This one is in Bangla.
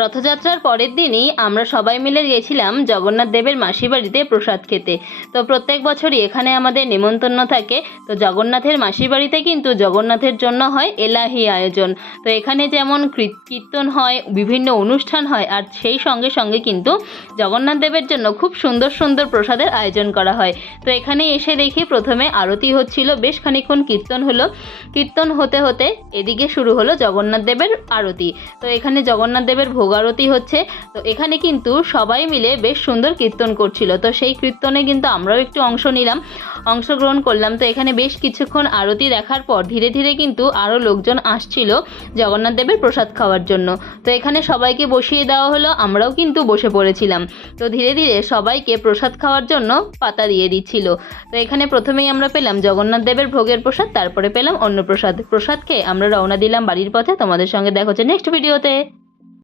রথযাত্রার পরের দিনই আমরা সবাই মিলে গেছিলাম জগন্নাথ দেবের মাসির বাড়িতে প্রসাদ খেতে। তো প্রত্যেক বছরই এখানে আমাদের নেমন্তন্ন থাকে। তো জগন্নাথের মাসির বাড়িতে কিন্তু জগন্নাথের জন্য হয় এলাহি আয়োজন। তো এখানে যেমন কীর্তন হয়, বিভিন্ন অনুষ্ঠান হয়, আর সেই সঙ্গে সঙ্গে কিন্তু জগন্নাথ দেবের জন্য খুব সুন্দর সুন্দর প্রসাদের আয়োজন করা হয়। তো এখানে এসে দেখি প্রথমে আরতি হচ্ছিল, বেশ খানিকক্ষণ কীর্তন হলো। কীর্তন হতে হতে এদিকে শুরু হলো জগন্নাথ দেবের আরতি। তো এখানে জগন্নাথ দেবের ভোগ আরতি হচ্ছে। তো এখানে কিন্তু সবাই মিলে বেশ সুন্দর কীর্তন করছিল। তো সেই কীর্তনে কিন্তু আমরাও একটু অংশগ্রহণ করলাম। তো এখানে বেশ কিছুক্ষণ আরতি দেখার পর ধীরে ধীরে কিন্তু আরও লোকজন আসছিল জগন্নাথ দেবের প্রসাদ খাওয়ার জন্য। তো এখানে সবাইকে বসিয়ে দেওয়া হলো, আমরাও কিন্তু বসে পড়েছিলাম। তো ধীরে ধীরে সবাইকে প্রসাদ খাওয়ার জন্য পাতা দিয়ে দিচ্ছিল। তো এখানে প্রথমেই আমরা পেলাম জগন্নাথ দেবের ভোগের প্রসাদ, তারপরে পেলাম অন্ন প্রসাদ। প্রসাদ খেয়ে আমরা রওনা দিলাম বাড়ির পথে। তোমাদের সঙ্গে দেখা হচ্ছে নেক্সট ভিডিওতে।